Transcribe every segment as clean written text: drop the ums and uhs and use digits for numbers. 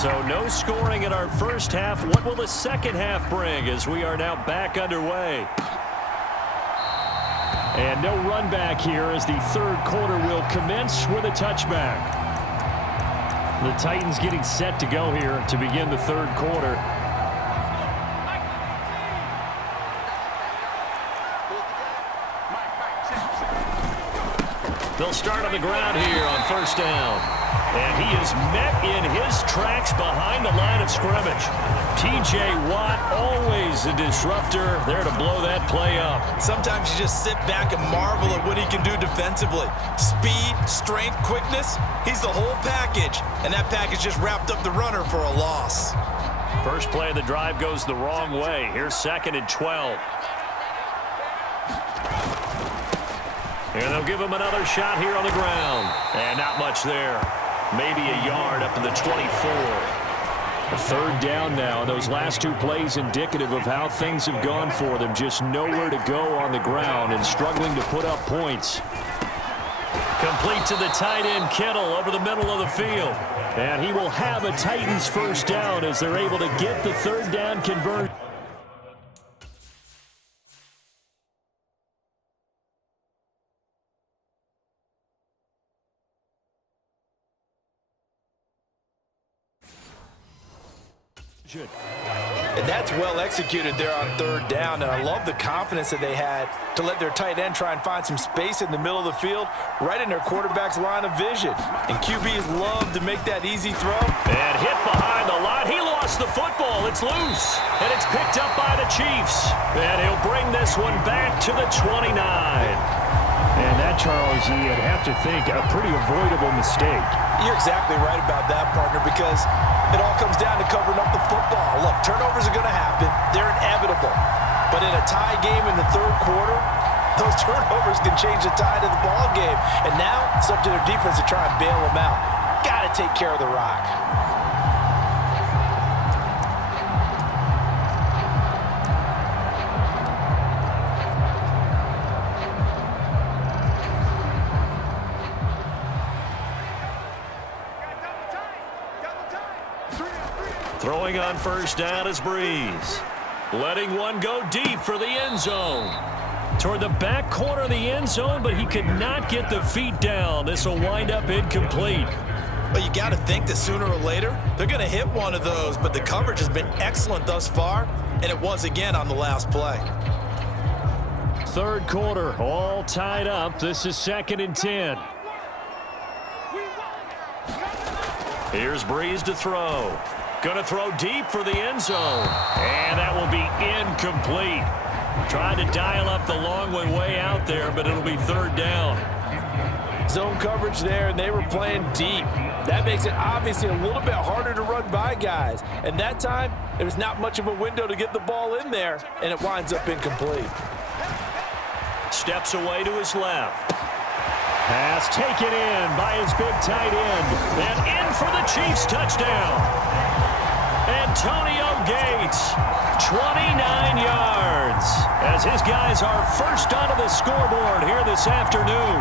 So no scoring in our first half. What will the second half bring as we are now back underway? And no run back here as the third quarter will commence with a touchback. The Titans getting set to go here to begin the third quarter. They'll start on the ground here on first down. And he is met in his tracks behind the line of scrimmage. T.J. Watt, always a disruptor, there to blow that play up. Sometimes you just sit back and marvel at what he can do defensively. Speed, strength, quickness, he's the whole package. And that package just wrapped up the runner for a loss. First play of the drive goes the wrong way. Here's 2nd and 12. And they'll give him another shot here on the ground. And not much there. Maybe a yard up to the 24. A third down now. Those last two plays indicative of how things have gone for them. Just nowhere to go on the ground and struggling to put up points. Complete to the tight end, Kittle, over the middle of the field. And he will have a Titans first down as they're able to get the third down conversion. And that's well executed there on third down. And I love the confidence that they had to let their tight end try and find some space in the middle of the field, right in their quarterback's line of vision. And QBs love to make that easy throw. And hit behind the line. He lost the football. It's loose. And it's picked up by the Chiefs. And he'll bring this one back to the 29. And that, Charles, you'd have to think a pretty avoidable mistake. You're exactly right about that, partner, because it all comes down to covering up the football. Look, turnovers are going to happen. They're inevitable. But in a tie game in the third quarter, those turnovers can change the tide of the ball game. And now it's up to their defense to try and bail them out. Got to take care of the rock. Throwing on first down is Breeze. Letting one go deep for the end zone. Toward the back corner of the end zone, but he could not get the feet down. This will wind up incomplete. But you got to think that sooner or later, they're going to hit one of those. But the coverage has been excellent thus far, and it was again on the last play. Third quarter, all tied up. This is 2nd and 10. Here's Breeze to throw. Going to throw deep for the end zone. And that will be incomplete. Trying to dial up the long way out there, but it'll be third down. Zone coverage there, and they were playing deep. That makes it obviously a little bit harder to run by guys. And that time, there's not much of a window to get the ball in there, and it winds up incomplete. Steps away to his left. Pass taken in by his big tight end. And in for the Chiefs touchdown. Antonio Gates, 29 yards, as his guys are first onto the scoreboard here this afternoon.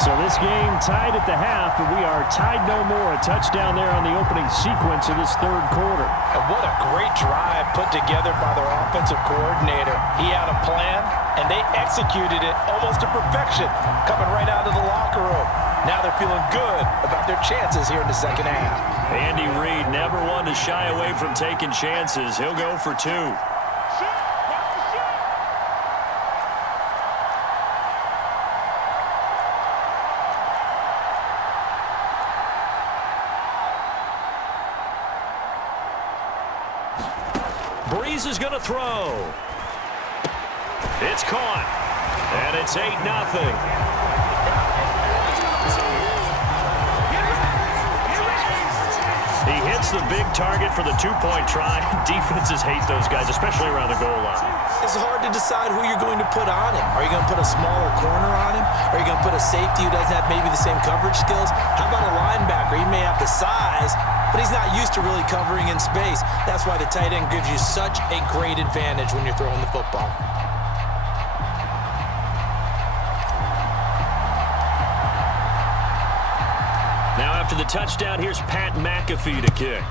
So this game tied at the half, but we are tied no more. A touchdown there on the opening sequence of this third quarter. And what a great drive put together by their offensive coordinator. He had a plan, and they executed it almost to perfection, coming right out of the locker room. Now they're feeling good about their chances here in the second half. Andy Reid never one to shy away from taking chances. He'll go for 2. Breeze is going to throw. It's caught. And it's 8-0. He hits the big target for the 2-point try. Defenses hate those guys, especially around the goal line. It's hard to decide who you're going to put on him. Are you going to put a smaller corner on him? Are you going to put a safety who doesn't have maybe the same coverage skills? How about a linebacker? He may have the size, but he's not used to really covering in space. That's why the tight end gives you such a great advantage when you're throwing the football. Now after the touchdown, here's Pat McAfee to kick.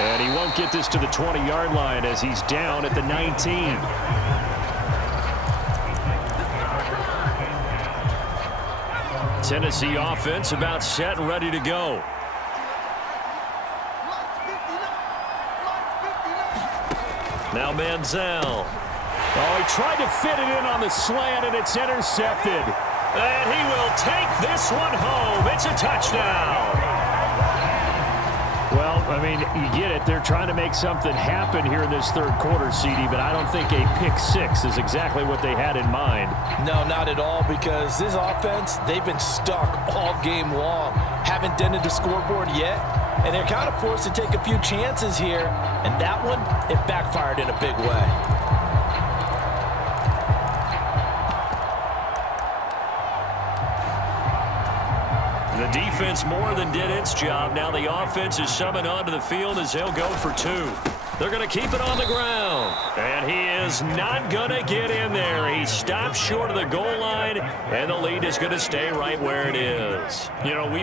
And he won't get this to the 20-yard line as he's down at the 19. Tennessee offense about set and ready to go. Now Manziel. Oh, he tried to fit it in on the slant, and it's intercepted. And he will take this one home. It's a touchdown. Well, I mean, you get it. They're trying to make something happen here in this third quarter, CD, but I don't think a pick six is exactly what they had in mind. No, not at all, because this offense, they've been stuck all game long. Haven't dented the scoreboard yet, and they're kind of forced to take a few chances here, and that one, it backfired in a big way. The defense more than did its job. Now the offense is summoned onto the field as they'll go for two. They're going to keep it on the ground. And he is not going to get in there. He stops short of the goal line, and the lead is going to stay right where it is. You know, we...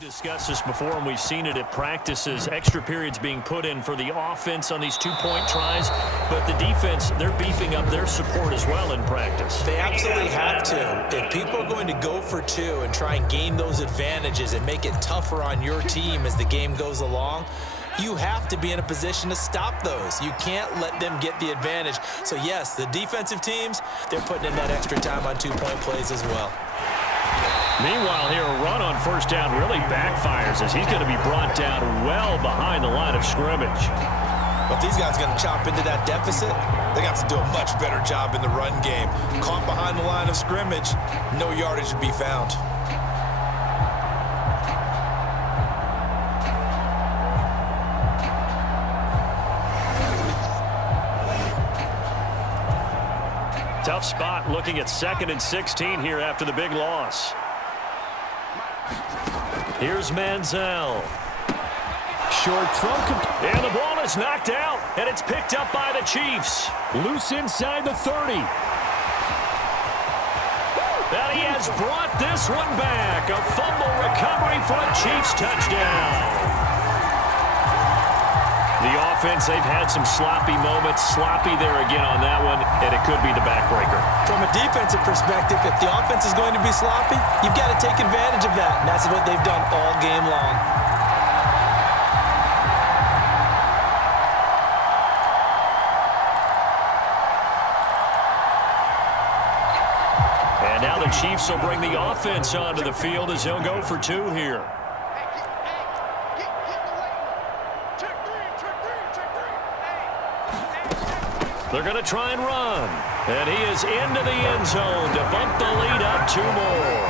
discussed this before, and we've seen it at practices. Extra periods being put in for the offense on these two-point tries, but the defense, they're beefing up their support as well in practice. They absolutely have to. If people are going to go for two and try and gain those advantages and make it tougher on your team as the game goes along, you have to be in a position to stop those. You can't let them get the advantage. So, yes, the defensive teams, they're putting in that extra time on two-point plays as well. Meanwhile, here, a run on first down really backfires as he's going to be brought down well behind the line of scrimmage. But these guys are going to chop into that deficit. They got to do a much better job in the run game. Caught behind the line of scrimmage, no yardage to be found. Tough spot looking at 2nd and 16 here after the big loss. Here's Manziel. Short throw. And the ball is knocked out, and it's picked up by the Chiefs. Loose inside the 30. And he has brought this one back. A fumble recovery for a Chiefs touchdown. The offense, they've had some sloppy moments. Sloppy there again on that one, and it could be the backbreaker. From a defensive perspective, if the offense is going to be sloppy, you've got to take advantage of that. And that's what they've done all game long. And now the Chiefs will bring the offense onto the field as they'll go for two here. They're going to try and run. And he is into the end zone to bump the lead up two more.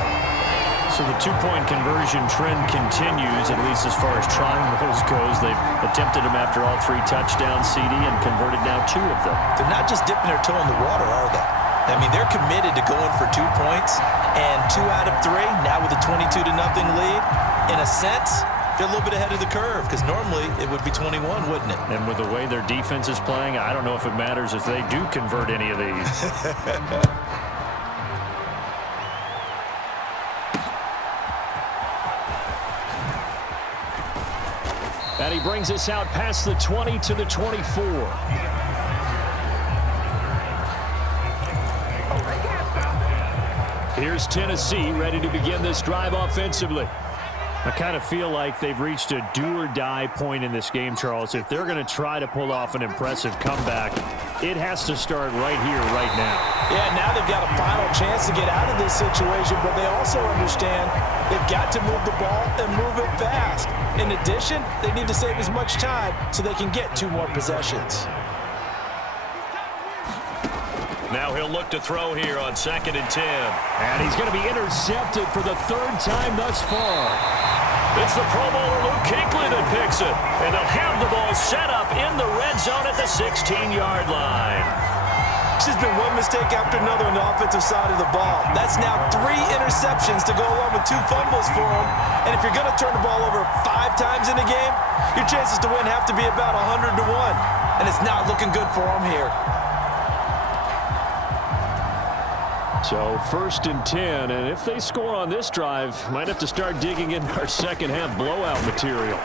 So the two-point conversion trend continues, at least as far as trying those goes. They've attempted them after all three touchdowns, CD, and converted now two of them. They're not just dipping their toe in the water, are they? I mean, they're committed to going for 2 points, and 2 out of 3, now with a 22-0 lead. In a sense, they're a little bit ahead of the curve, because normally it would be 21, wouldn't it? And with the way their defense is playing, I don't know if it matters if they do convert any of these. And he brings us out past the 20 to the 24. Here's Tennessee ready to begin this drive offensively. I kind of feel like they've reached a do-or-die point in this game, Charles. If they're going to try to pull off an impressive comeback, it has to start right here, right now. Yeah, now they've got a final chance to get out of this situation, but they also understand they've got to move the ball and move it fast. In addition, they need to save as much time so they can get 2 more possessions. Now he'll look to throw here on 2nd and 10. And he's going to be intercepted for the 3rd time thus far. It's the Pro Bowler Luke Kuechly that picks it. And they'll have the ball set up in the red zone at the 16-yard line. It's just been one mistake after another on the offensive side of the ball. That's now 3 interceptions to go along with 2 fumbles for him. And if you're going to turn the ball over 5 times in a game, your chances to win have to be about 100 to 1. And it's not looking good for him here. So 1st and 10, and if they score on this drive, might have to start digging in our second-half blowout material.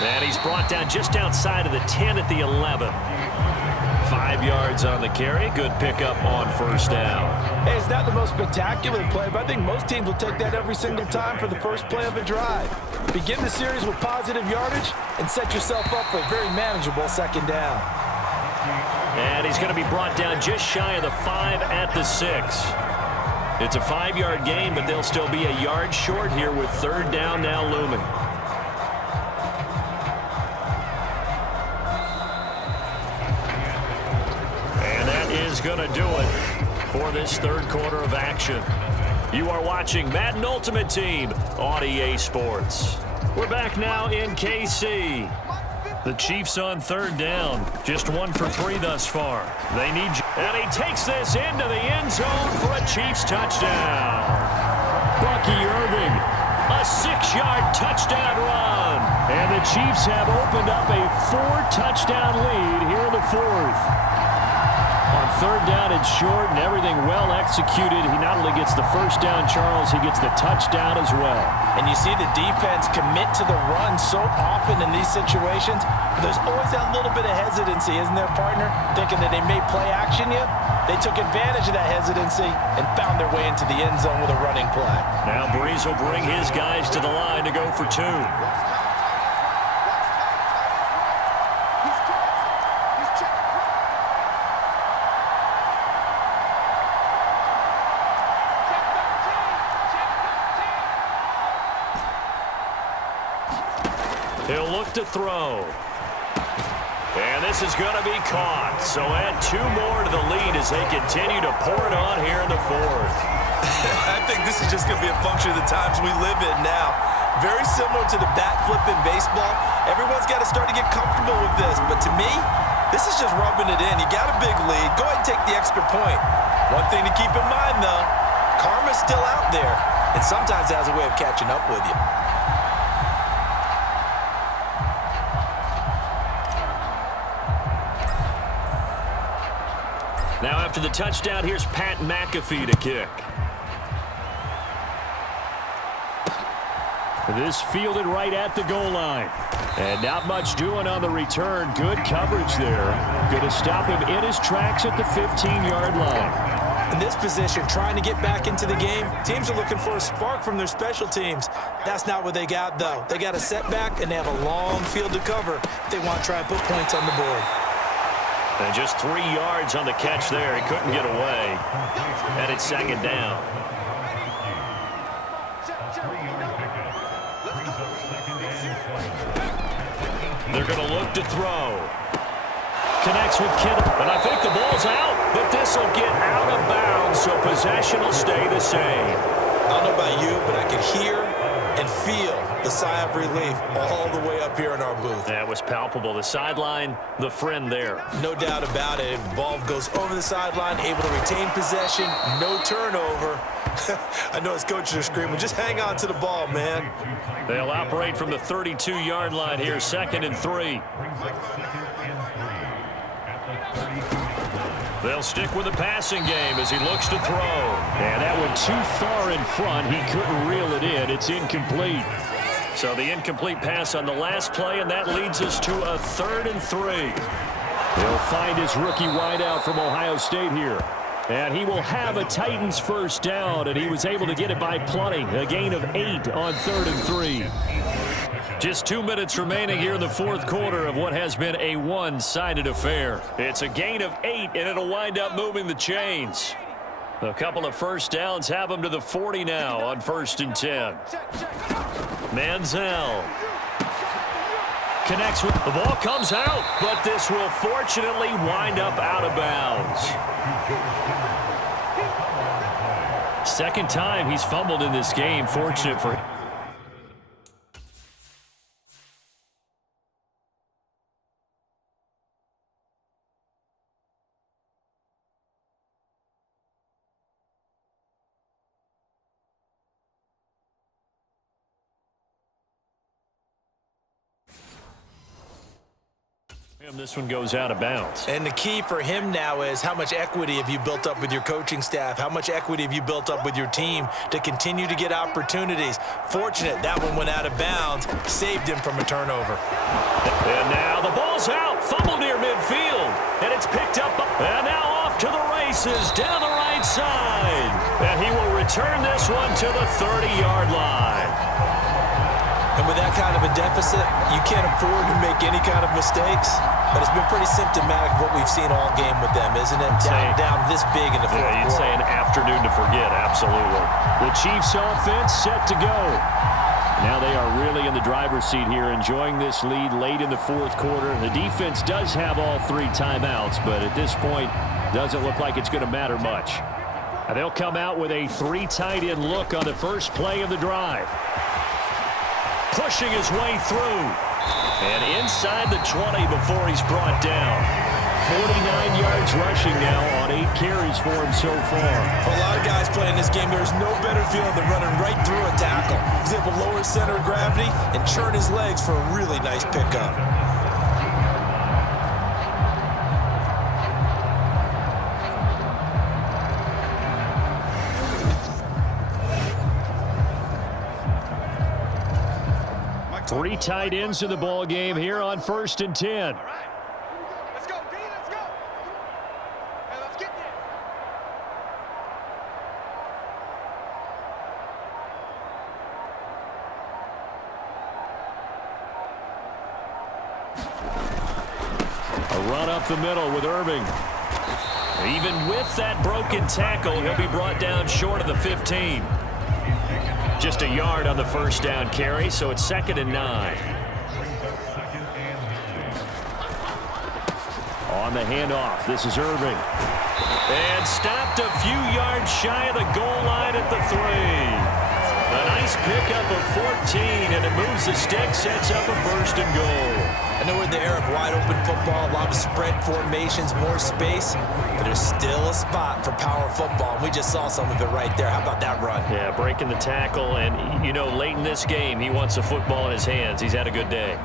And he's brought down just outside of the 10 at the 11. 5 yards on the carry. Good pickup on 1st down. Hey, it's not the most spectacular play, but I think most teams will take that every single time for the first play of a drive. Begin the series with positive yardage and set yourself up for a very manageable 2nd down. And he's going to be brought down just shy of the 5 at the 6. It's a 5-yard gain, but they'll still be a yard short here with 3rd down now looming. And that is going to do it for this 3rd quarter of action. You are watching Madden Ultimate Team on EA Sports. We're back now in KC. The Chiefs on 3rd down. Just 1 for 3 thus far. They need... And he takes this into the end zone for a Chiefs touchdown. Bucky Irving, A 6-yard touchdown run. and the Chiefs have opened up a 4-touchdown lead here in the 4th. On 3rd down and short and everything well executed. He not only gets the 1st down, Charles, he gets the touchdown as well. And you see the defense commit to the run so often in these situations. But there's always that little bit of hesitancy, isn't there, partner? Thinking that they may play action you. They took advantage of that hesitancy and found their way into the end zone with a running play. Now Breeze will bring his guys to the line to go for 2. He'll look to throw. And this is going to be caught. So add 2 more to the lead as they continue to pour it on here in the 4th. I think this is just going to be a function of the times we live in now. Very similar to the bat flip in baseball. Everyone's got to start to get comfortable with this. But to me, this is just rubbing it in. You got a big lead. Go ahead and take the extra point. One thing to keep in mind, though, karma's still out there. And sometimes it has a way of catching up with you. Now after the touchdown, here's Pat McAfee to kick. This fielded right at the goal line. And not much doing on the return. Good coverage there. Going to stop him in his tracks at the 15-yard line. In this position, trying to get back into the game, teams are looking for a spark from their special teams. That's not what they got, though. They got a setback, and they have a long field to cover if they want to try and put points on the board. And just 3 yards on the catch there. He couldn't get away. And it's 2nd down. They're going to look to throw. Connects with Kittle. And I think the ball's out. But this will get out of bounds, so possession will stay the same. I don't know about you, but I could hear and feel the sigh of relief all the way up here in our booth. That was palpable. The sideline, the friend there. No doubt about it. Ball goes over the sideline, able to retain possession, no turnover. I know his coaches are screaming, just hang on to the ball, man. They'll operate from the 32-yard line here, 2nd and 3. They'll stick with the passing game as he looks to throw. And that one too far in front. He couldn't reel it in. It's incomplete. So the incomplete pass on the last play, and that leads us to a 3rd and 3. He'll find his rookie wideout from Ohio State here. And he will have a Titans 1st down, and he was able to get it by plenty. A gain of 8 on 3rd and 3. Just 2 minutes remaining here in the 4th quarter of what has been a one-sided affair. It's a gain of 8, and it'll wind up moving the chains. A couple of 1st downs have them to the 40 now on 1st and 10. Manziel. connects with the ball, comes out, but this will fortunately wind up out of bounds. Second time he's fumbled in this game. Fortunate for him. This one goes out of bounds. And the key for him now is how much equity have you built up with your coaching staff? How much equity have you built up with your team to continue to get opportunities? Fortunate that one went out of bounds, saved him from a turnover. And now the ball's out, fumbled near midfield, and it's picked up. And now off to the races down the right side. And he will return this one to the 30-yard line. And with that kind of a deficit, you can't afford to make any kind of mistakes. But it's been pretty symptomatic of what we've seen all game with them, isn't it? Down this big in the fourth quarter. You'd say an afternoon to forget, absolutely. The Chiefs offense set to go. Now they are really in the driver's seat here, enjoying this lead late in the fourth quarter. The defense does have all 3 timeouts, but at this point, doesn't look like it's going to matter much. And they'll come out with a 3 tight end look on the first play of the drive. Pushing his way through. And inside the 20 before he's brought down. 49 yards rushing now on 8 carries for him so far. For a lot of guys playing this game, there's no better feeling than running right through a tackle. He's able to lower his center of gravity and churn his legs for a really nice pickup. Three tight ends in the ball game here on 1st and 10. All right. Let's go, D, let's go. Hey, let's get there. A run up the middle with Irving. Even with that broken tackle, he'll be brought down short of the 15. Just a yard on the first down carry, so it's 2nd and 9. On the handoff, this is Irving. And stopped a few yards shy of the goal line at the 3. A nice pickup of 14, and it moves the stick, sets up a 1st and goal. I know we're in the era of wide-open football, a lot of spread formations, more space, but there's still a spot for power football, and we just saw some of it right there. How about that run? Yeah, breaking the tackle, and, you know, late in this game, he wants the football in his hands. He's had a good day.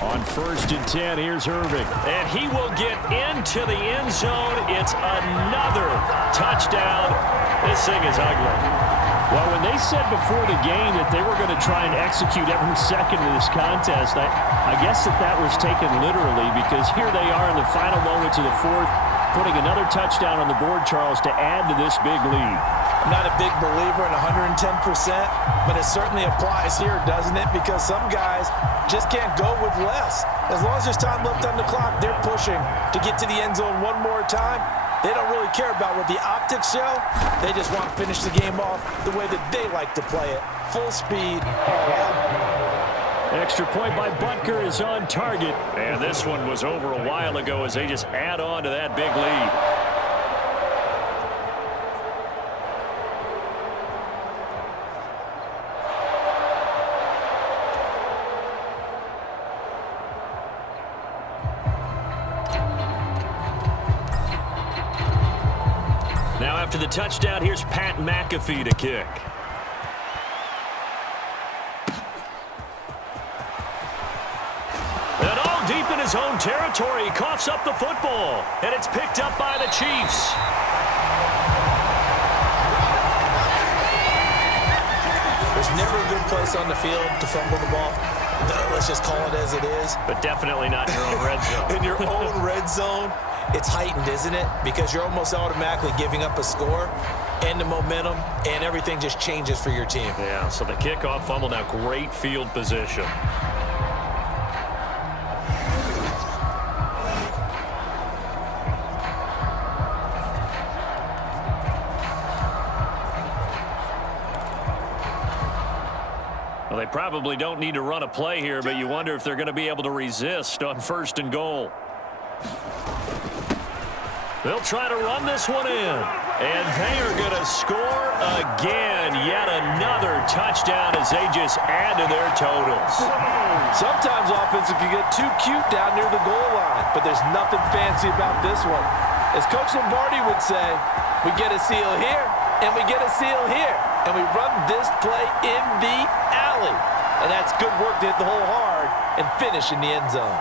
On 1st and 10, here's Irving. And he will get into the end zone. It's another touchdown. This thing is ugly. Well, when they said before the game that they were going to try and execute every second of this contest, I guess that was taken literally, because here they are in the final moments of the fourth, putting another touchdown on the board, Charles, to add to this big lead. I'm not a big believer in 110%, but it certainly applies here, doesn't it? Because some guys just can't go with less. As long as there's time left on the clock, they're pushing to get to the end zone one more time. They don't really care about what the optics show. They just want to finish the game off the way that they like to play it. Full speed, all out. Extra point by Butker is on target. And this one was over a while ago as they just add on to that big lead. Now after the touchdown, here's Pat McAfee to kick. And all deep in his own territory, he coughs up the football. And it's picked up by the Chiefs. There's never a good place on the field to fumble the ball. Let's just call it as it is. But definitely not in your own red zone. In your own red zone, It's heightened, isn't it? Because you're almost automatically giving up a score and the momentum, and everything just changes for your team. Yeah, so the kickoff fumble, now great field position. Well, they probably don't need to run a play here, but you wonder if they're going to be able to resist on 1st and goal. They'll try to run this one in. And they are going to score again. Yet another touchdown as they just add to their totals. Sometimes offenses can get too cute down near the goal line, but there's nothing fancy about this one. As Coach Lombardi would say, we get a seal here, and we get a seal here. And we run this play in the alley. And that's good work to hit the hole hard and finish in the end zone.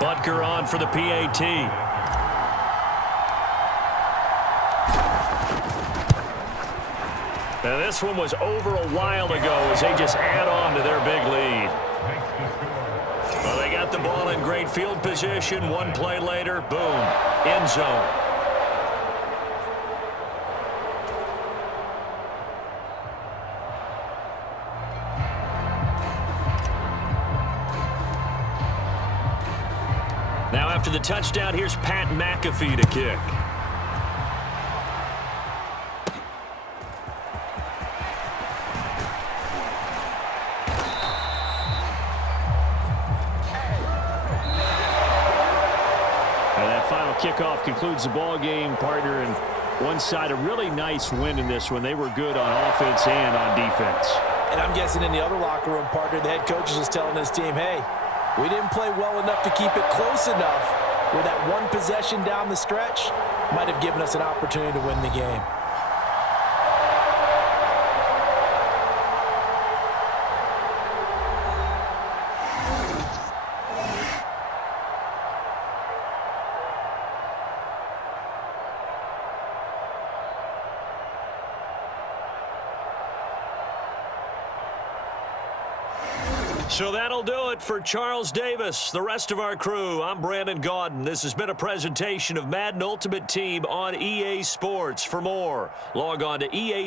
Butker on for the PAT. Now this one was over a while ago as they just add on to their big lead. Well, they got the ball in great field position. One play later, boom, end zone. Now after the touchdown, here's Pat McAfee to kick. Kickoff concludes the ball game, partner, and one side a really nice win in this one. They were good on offense and on defense. And I'm guessing in the other locker room, partner, the head coach is just telling his team, hey, we didn't play well enough to keep it close enough where that one possession down the stretch might have given us an opportunity to win the game. So that'll do it for Charles Davis, the rest of our crew. I'm Brandon Gaudin. This has been a presentation of Madden Ultimate Team on EA Sports. For more, log on to EA.